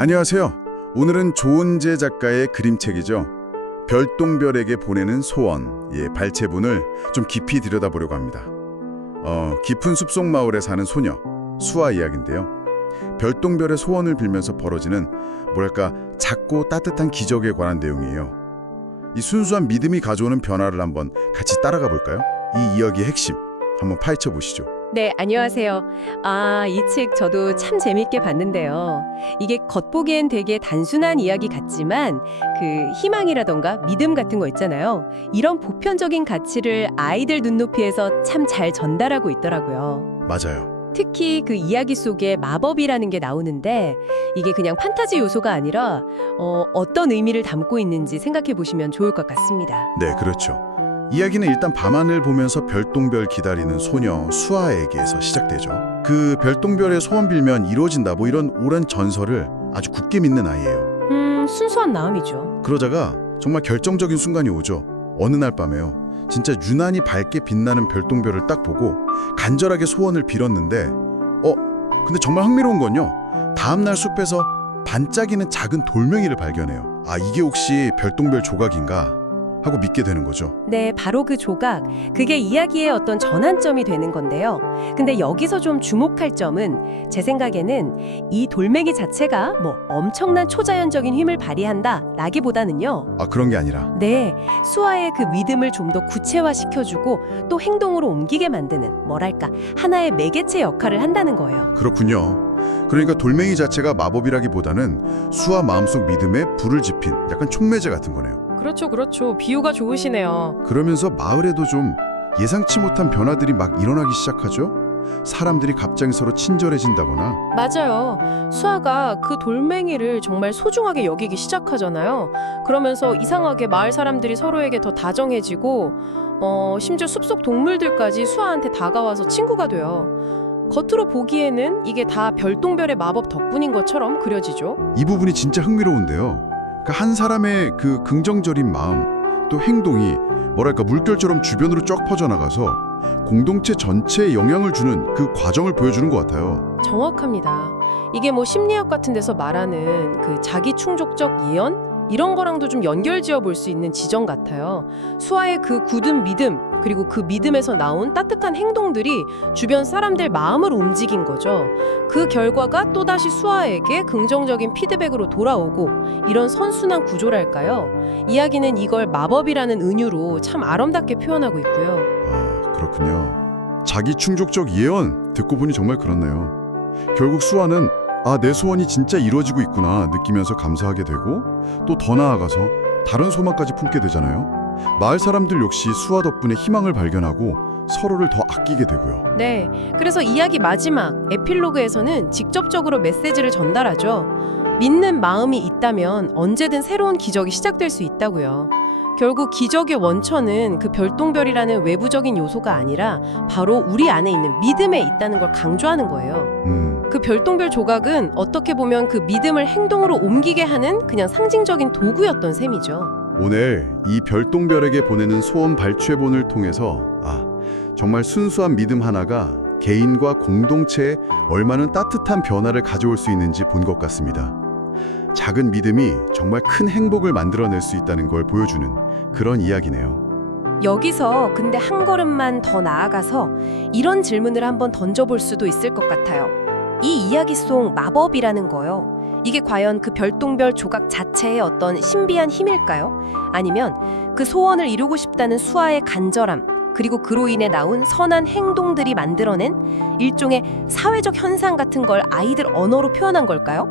안녕하세요. 오늘은 조은재 작가의 그림책이죠. 별똥별에게 보내는 소원, 발췌본을 좀 깊이 들여다보려고 합니다. 깊은 숲속 마을에 사는 소녀, 수아 이야기인데요. 별똥별의 소원을 빌면서 벌어지는 뭐랄까 작고 따뜻한 기적에 관한 내용이에요. 이 순수한 믿음이 가져오는 변화를 한번 같이 따라가 볼까요? 이 이야기의 핵심, 한번 파헤쳐 보시죠. 네, 안녕하세요. 이 책 저도 참 재밌게 봤는데요. 이게 겉보기엔 되게 단순한 이야기 같지만 그 희망이라던가 믿음 같은 거 있잖아요. 이런 보편적인 가치를 아이들 눈높이에서 참 잘 전달하고 있더라고요. 맞아요. 특히 그 이야기 속에 마법이라는 게 나오는데 이게 그냥 판타지 요소가 아니라 어떤 의미를 담고 있는지 생각해 보시면 좋을 것 같습니다. 네, 그렇죠. 이야기는 일단 밤하늘 보면서 별똥별 기다리는 소녀 수아에게서 시작되죠. 그 별똥별의 소원 빌면 이루어진다 이런 오랜 전설을 아주 굳게 믿는 아이예요. 순수한 마음이죠. 그러다가 정말 결정적인 순간이 오죠. 어느 날 밤에요. 진짜 유난히 밝게 빛나는 별똥별을 딱 보고 간절하게 소원을 빌었는데 근데 정말 흥미로운 건요. 다음날 숲에서 반짝이는 작은 돌멩이를 발견해요. 이게 혹시 별똥별 조각인가? 하고 믿게 되는 거죠. 네, 바로 그 조각. 그게 이야기의 어떤 전환점이 되는 건데요. 근데 여기서 좀 주목할 점은 제 생각에는 이 돌멩이 자체가 엄청난 초자연적인 힘을 발휘한다 라기보다는요. 그런 게 아니라 네, 수아의 그 믿음을 좀 더 구체화시켜주고 또 행동으로 옮기게 만드는 뭐랄까 하나의 매개체 역할을 한다는 거예요. 그렇군요. 그러니까 돌멩이 자체가 마법이라기보다는 수아 마음속 믿음에 불을 지핀 약간 촉매제 같은 거네요. 그렇죠. 비유가 좋으시네요. 그러면서 마을에도 좀 예상치 못한 변화들이 막 일어나기 시작하죠. 사람들이 갑자기 서로 친절해진다거나. 맞아요. 수아가 그 돌멩이를 정말 소중하게 여기기 시작하잖아요. 그러면서 이상하게 마을 사람들이 서로에게 더 다정해지고 심지어 숲속 동물들까지 수아한테 다가와서 친구가 돼요. 겉으로 보기에는 이게 다 별똥별의 마법 덕분인 것처럼 그려지죠. 이 부분이 진짜 흥미로운데요. 그러니까 한 사람의 그 긍정적인 마음, 또 행동이 뭐랄까 물결처럼 주변으로 쫙 퍼져나가서 공동체 전체에 영향을 주는 그 과정을 보여주는 것 같아요. 정확합니다. 이게 심리학 같은 데서 말하는 그 자기 충족적 예언? 이런 거랑도 좀 연결지어 볼 수 있는 지점 같아요. 수아의 그 굳은 믿음, 그리고 그 믿음에서 나온 따뜻한 행동들이 주변 사람들 마음을 움직인 거죠. 그 결과가 또다시 수아에게 긍정적인 피드백으로 돌아오고 이런 선순환 구조랄까요? 이야기는 이걸 마법이라는 은유로 참 아름답게 표현하고 있고요. 그렇군요. 자기 충족적 예언 듣고 보니 정말 그렇네요. 결국 수아는 내 소원이 진짜 이루어지고 있구나 느끼면서 감사하게 되고 또 더 나아가서 다른 소망까지 품게 되잖아요. 마을 사람들 역시 수아 덕분에 희망을 발견하고 서로를 더 아끼게 되고요. 네, 그래서 이야기 마지막 에필로그에서는 직접적으로 메시지를 전달하죠. 믿는 마음이 있다면 언제든 새로운 기적이 시작될 수 있다고요. 결국 기적의 원천은 그 별똥별이라는 외부적인 요소가 아니라 바로 우리 안에 있는 믿음에 있다는 걸 강조하는 거예요. 그 별똥별 조각은 어떻게 보면 그 믿음을 행동으로 옮기게 하는 그냥 상징적인 도구였던 셈이죠. 오늘 이 별똥별에게 보내는 소원 발췌본을 통해서 정말 순수한 믿음 하나가 개인과 공동체에 얼마나 따뜻한 변화를 가져올 수 있는지 본 것 같습니다. 작은 믿음이 정말 큰 행복을 만들어낼 수 있다는 걸 보여주는 그런 이야기네요. 여기서 근데 한 걸음만 더 나아가서 이런 질문을 한번 던져볼 수도 있을 것 같아요. 이 이야기 속 마법이라는 거요. 이게 과연 그 별똥별 조각 자체의 어떤 신비한 힘일까요? 아니면 그 소원을 이루고 싶다는 수아의 간절함, 그리고 그로 인해 나온 선한 행동들이 만들어낸 일종의 사회적 현상 같은 걸 아이들 언어로 표현한 걸까요?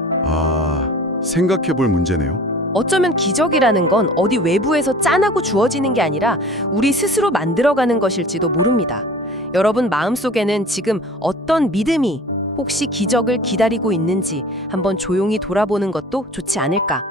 생각해볼 문제네요. 어쩌면 기적이라는 건 어디 외부에서 짠하고 주어지는 게 아니라 우리 스스로 만들어가는 것일지도 모릅니다. 여러분 마음속에는 지금 어떤 믿음이 혹시 기적을 기다리고 있는지 한번 조용히 돌아보는 것도 좋지 않을까.